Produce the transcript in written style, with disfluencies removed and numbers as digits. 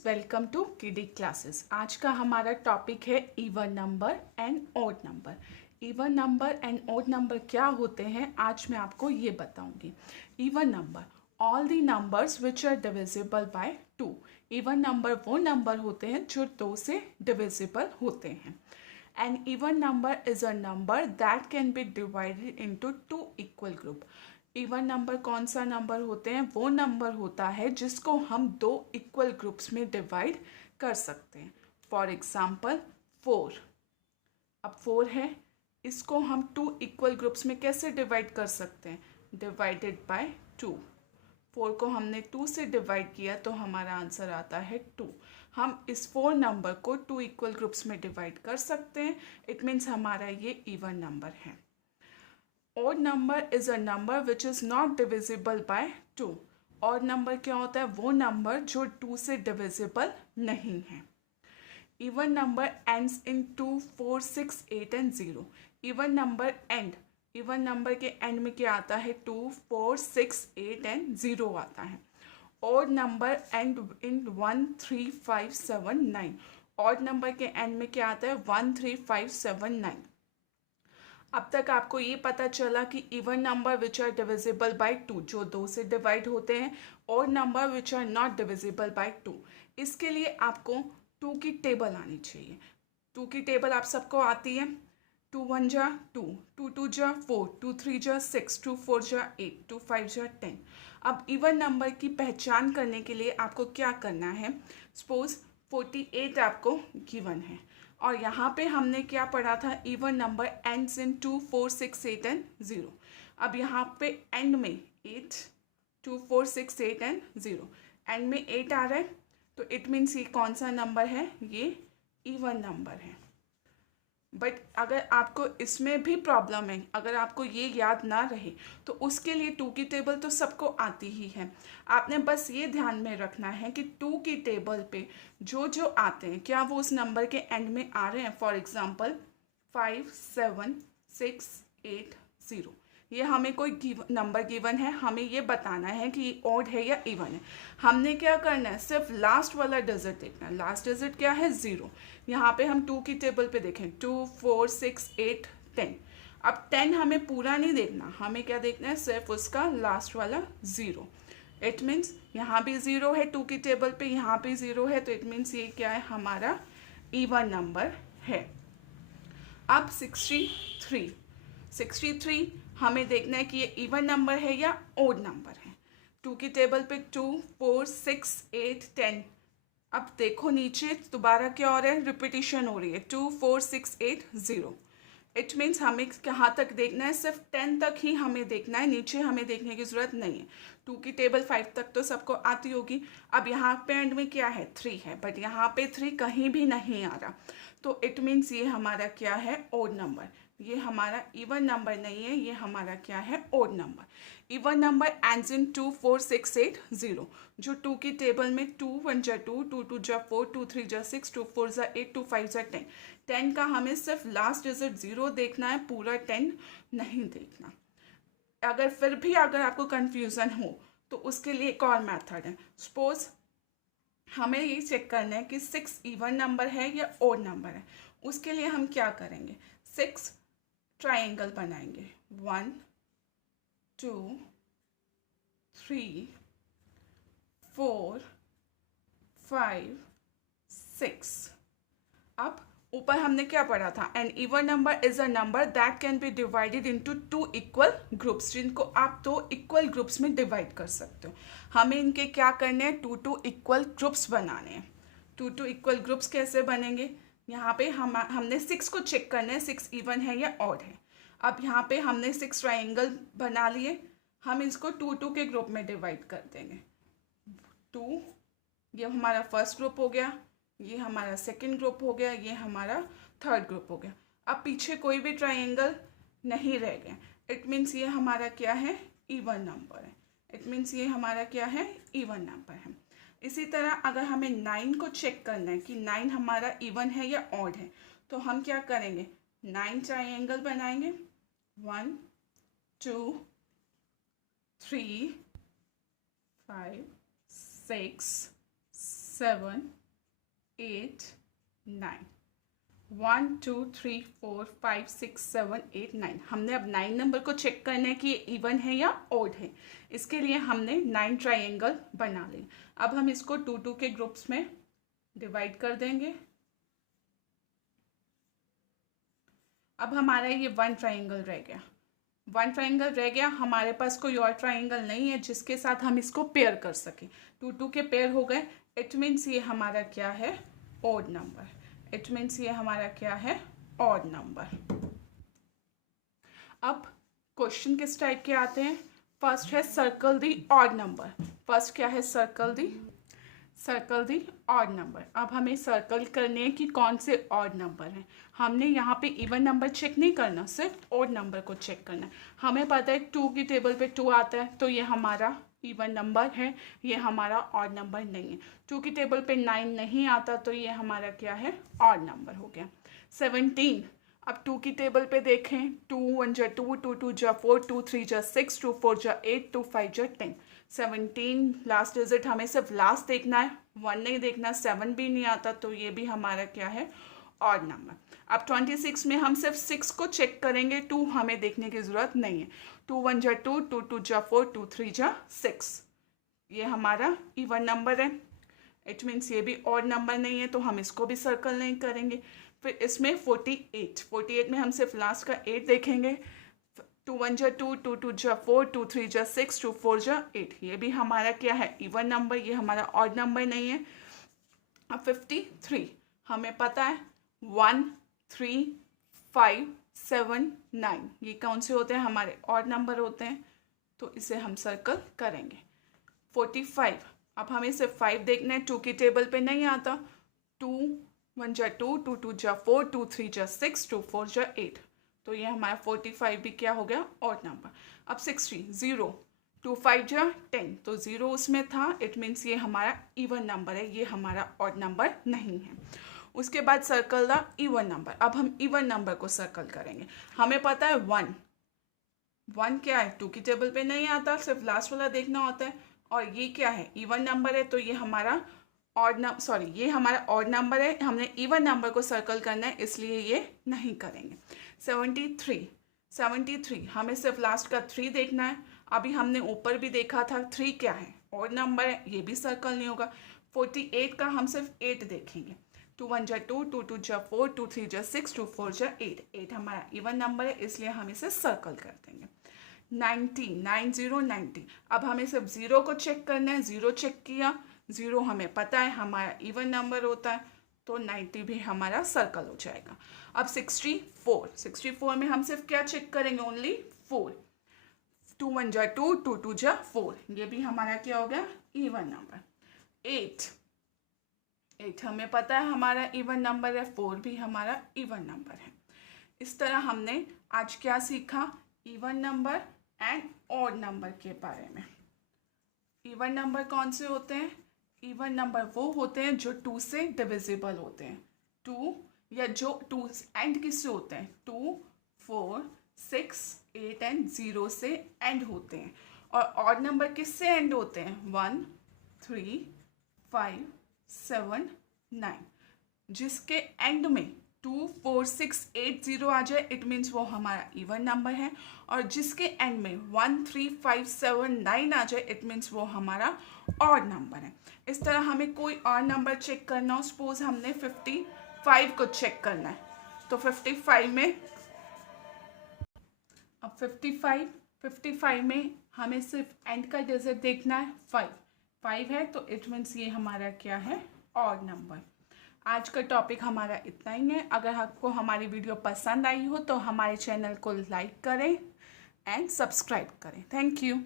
Welcome to किडी classes. आज का हमारा टॉपिक है even number and odd number. Even number and odd number क्या होते हैं आज मैं आपको ये बताऊंगी। Even number all the numbers which are divisible by 2। Even number वो नंबर होते हैं जो 2 से डिविजिबल होते हैं। An even number is a number that can be divided into 2 equal group. Even number कौन सा नंबर होते हैं? वो नंबर होता है जिसको हम 2 इक्वल ग्रुप्स में डिवाइड कर सकते हैं। For example 4। अब 4 है, इसको हम 2 इक्वल ग्रुप्स में कैसे डिवाइड कर सकते हैं? Divided by 2। 4 को हमने 2 से डिवाइड किया तो हमारा आंसर आता है 2। हम इस 4 नंबर को 2 इक्वल ग्रुप्स में डिवाइड कर सकते हैं। इट मीन्स हमारा ये इवन नंबर है। Odd number is a number which is not divisible by 2। Odd number क्या होता है? वो नंबर जो 2 से डिविजिबल नहीं है। Even number ends in 2, 4, 6, 8 and 0। Even number and, even number के एंड में क्या आता है? 2, 4, 6, 8 एंड 0 आता है। Odd number and in 1, 3, 5, 7, 9। Odd number के एंड में क्या आता है? 1, 3, 5, 7, 9। अब तक आपको ये पता चला कि even number which are divisible by 2 जो 2 से डिवाइड होते हैं, और number which are not divisible by 2। इसके लिए आपको 2 की टेबल आनी चाहिए। 2 की टेबल आप सबको आती है। 2 1 जा 2, 2 2 जा 4, 2 3 जा 6, 2 4 जा 8, 2 5 जा 10। अब इवन नंबर की पहचान करने के लिए आपको क्या करना है? सपोज 48 आपको गिवन है और यहाँ पे हमने क्या पढ़ा था? Even number ends in 2, 4, 6, 8 and 0। अब यहाँ पे एंड में 8, 2, 4, 6, 8 एंड 0, एंड में 8 आ रहा है तो इट मीन्स ये कौन सा नंबर है? ये इवन नंबर है। बट अगर आपको इसमें भी प्रॉब्लम है, अगर आपको ये याद ना रहे तो उसके लिए 2 की टेबल तो सबको आती ही है। आपने बस ये ध्यान में रखना है कि 2 की टेबल पे जो जो आते हैं क्या वो उस नंबर के एंड में आ रहे हैं। For example 5, 7, 6, 8, 0। ये हमें कोई नंबर गिवन है, हमें ये बताना है कि ये ऑड है या इवन है। हमने क्या करना है? सिर्फ लास्ट वाला डिजिट देखना है। लास्ट डिजिट क्या है? 0। यहाँ पे हम 2 की टेबल पे देखें 2, 4, 6, 8, 10। अब 10 हमें पूरा नहीं देखना, हमें क्या देखना है? सिर्फ उसका लास्ट वाला 0। इट मीन्स यहाँ भी 0 है 2 की टेबल पे, यहाँ पे 0 है, तो इट मीन्स ये क्या है? हमारा इवन नंबर है। अब 63 हमें देखना है कि ये इवन नंबर है या ओड नंबर है। 2 की टेबल पे 2, 4, 6, 8, 10। अब देखो नीचे दोबारा क्या हो रहा है? रिपीटिशन हो रही है। 2, 4, 6, 8, 0। इट मीन्स हमें कहाँ तक देखना है? सिर्फ 10 तक ही हमें देखना है, नीचे हमें देखने की ज़रूरत नहीं है। 2 की टेबल 5 तक तो सबको आती होगी। अब यहाँ पे एंड में क्या है? 3 है, बट यहाँ पे 3 कहीं भी नहीं आ रहा, तो इट मीन्स ये हमारा क्या है? Odd number. ये हमारा इवन नंबर नहीं है, ये हमारा क्या है? Odd number. Even number ends in 2, 4, 6, 8, 0। जो 2 की टेबल में 2 1 जा 2, 2 2 जा 4, 2 3 जा 6, 2 4 जा 8, 2 5 जा 10। 10 का हमें सिर्फ लास्ट डिजिट 0 देखना है, पूरा 10 नहीं देखना। अगर फिर भी अगर आपको कंफ्यूजन हो तो उसके लिए एक और मेथड है। सपोज हमें ये चेक करना है कि 6 इवन नंबर है या ओड नंबर है। उसके लिए हम क्या करेंगे? 6 ट्राइंगल बनाएंगे। 1 2 3 4 5 6। अब ऊपर हमने क्या पढ़ा था? An even number is a number that can be divided into 2 equal groups, जिनको आप 2 इक्वल ग्रुप्स में डिवाइड कर सकते हो। हमें इनके क्या करने हैं? 2 इक्वल ग्रुप्स बनाने हैं। 2 इक्वल ग्रुप्स कैसे बनेंगे? यहाँ पे हमने 6 को चेक करना है 6 इवन है या ऑड है। अब यहाँ पे हमने 6 ट्राइंगल बना लिए, हम इसको 2 के ग्रुप में डिवाइड कर देंगे। 2, ये हमारा फर्स्ट ग्रुप हो गया, ये हमारा सेकंड ग्रुप हो गया, ये हमारा थर्ड ग्रुप हो गया। अब पीछे कोई भी ट्राइंगल नहीं रह गया। इट मीन्स ये हमारा क्या है? इवन नंबर है। इट मीन्स ये हमारा क्या है? इवन नंबर है। इसी तरह अगर हमें 9 को चेक करना है कि 9 हमारा इवन है या ऑड है, तो हम क्या करेंगे? 9 ट्राइंगल बनाएंगे। 1 2 3 5 6 7 8 9, 1 2 3 4 5 6 7 8 9। हमने अब 9 नंबर को चेक करना है कि ये इवन है या ऑड है। इसके लिए हमने 9 ट्रायंगल बना लिए। अब हम इसको 2 के ग्रुप्स में डिवाइड कर देंगे। अब हमारा ये 1 ट्रायंगल रह गया। 1 ट्रायंगल रह गया, हमारे पास कोई और ट्रायंगल नहीं है जिसके साथ हम इसको पेयर कर सकें। 2 के पेयर हो गए। इट मीन्स ये हमारा क्या है, ऑड नंबर। इट मीन्स ये हमारा क्या है, ऑड नंबर। अब क्वेश्चन किस टाइप के आते हैं। फर्स्ट है circle the odd number. First क्या है, सर्कल दी ऑड नंबर। अब हमें सर्कल करने हैं कि कौन से ऑड नंबर हैं। हमने यहाँ पे इवन नंबर चेक नहीं करना, सिर्फ ऑड नंबर को चेक करना है। हमें पता है 2 की टेबल पे 2 आता है तो ये हमारा इवन नंबर है, ये हमारा ऑड नंबर नहीं है। 2 की टेबल पे 9 नहीं आता तो ये हमारा क्या है, ऑड नंबर हो गया। 17, अब 2 की टेबल पे देखें, 2 1 जा 2, 2 2 जा 4, 2 3 जा 6, 2 4 जा 8, 2 5 जा 10। 17 लास्ट डिजिट, हमें सिर्फ लास्ट देखना है, 1 नहीं देखना। 7 भी नहीं आता तो ये भी हमारा क्या है, ऑड नंबर। अब 26 में हम सिर्फ 6 को चेक करेंगे, 2 हमें देखने की ज़रूरत नहीं है। 2 1 जा 2, 2 2 जा 4, 2 3 जा 6, ये हमारा इवन नंबर है। इट मीन्स ये भी ऑड नंबर नहीं है तो हम इसको भी सर्कल नहीं करेंगे। फिर इसमें 48 में हम सिर्फ लास्ट का 8 देखेंगे। 2 1 जा 2, 2 2 जा 4, 2 3 जा 6, 2 4 जा 8, ये भी हमारा क्या है, इवन नंबर, ये हमारा ऑड नंबर नहीं है। अब 53, हमें पता है 1 3 5 7 9, ये कौन से होते हैं, हमारे ऑड नंबर होते हैं तो इसे हम सर्कल करेंगे। 45, अब हमें सिर्फ 5 देखना है, 2 की टेबल पे नहीं आता। 2 1 जा 2, 2 2 जा 4, 2 3 जा 6, 2 4 जा 8, तो ये हमारा 45 भी क्या हो गया, ऑड नंबर। अब 60, 0 2 5 जा 10, तो 0 उसमें था, इट मीन्स ये हमारा इवन नंबर है, ये हमारा ऑड नंबर नहीं है। उसके बाद सर्कल द इवन नंबर। अब हम इवन नंबर को सर्कल करेंगे। हमें पता है 1 क्या है, 2 की टेबल पे नहीं आता, सिर्फ लास्ट वाला देखना होता है। और ये क्या है, इवन नंबर है तो ये हमारा ये हमारा ऑड नंबर है, हमने इवन नंबर को सर्कल करना है इसलिए ये नहीं करेंगे। 73, हमें सिर्फ लास्ट का 3 देखना है। अभी हमने ऊपर भी देखा था 3 क्या है, ऑड नंबर है, ये भी सर्कल नहीं होगा। 48 का हम सिर्फ 8 देखेंगे। 2 1 जा 2, 2 2 जा 4, 2 3 जा 6, 2 4 जा 8 हमारा इवन नंबर है इसलिए हम इसे सर्कल कर देंगे। 90, अब हमें सिर्फ 0 को चेक करना है, 0 चेक किया, 0 हमें पता है हमारा इवन नंबर होता है तो 90 भी हमारा सर्कल हो जाएगा। अब 64 में हम सिर्फ क्या चेक करेंगे, ओनली 4। 2 1 जा 2, 2 2 जा 4, ये भी हमारा क्या हो गया, इवन नंबर। 8 हमें पता है हमारा इवन नंबर है, 4 भी हमारा इवन नंबर है। इस तरह हमने आज क्या सीखा, even number and odd number के बारे में। इवन नंबर कौन से होते हैं, इवन नंबर वो होते हैं जो 2 से डिविजिबल होते हैं। 2 या जो 2 एंड किससे होते हैं, 2 4 6 8 एंड 0 से एंड होते हैं। और ऑड नंबर किससे एंड होते हैं, 1 3 5 7 9, जिसके एंड में 2 4 6 8 0 आ जाए इट मीन्स वो हमारा इवन नंबर है। और जिसके एंड में 1 3 5 7 9 आ जाए इट मीन्स वो हमारा ऑड नंबर है। इस तरह हमें कोई और नंबर चेक करना हो, सपोज हमने 55 को चेक करना है तो 55 में, अब 55 में हमें सिर्फ एंड का डिजिट देखना है, 5 है तो इट मीन्स ये हमारा क्या है, ऑड नंबर। आज का टॉपिक हमारा इतना ही है। अगर आपको हमारी वीडियो पसंद आई हो तो हमारे चैनल को लाइक करें एंड सब्सक्राइब करें। Thank you.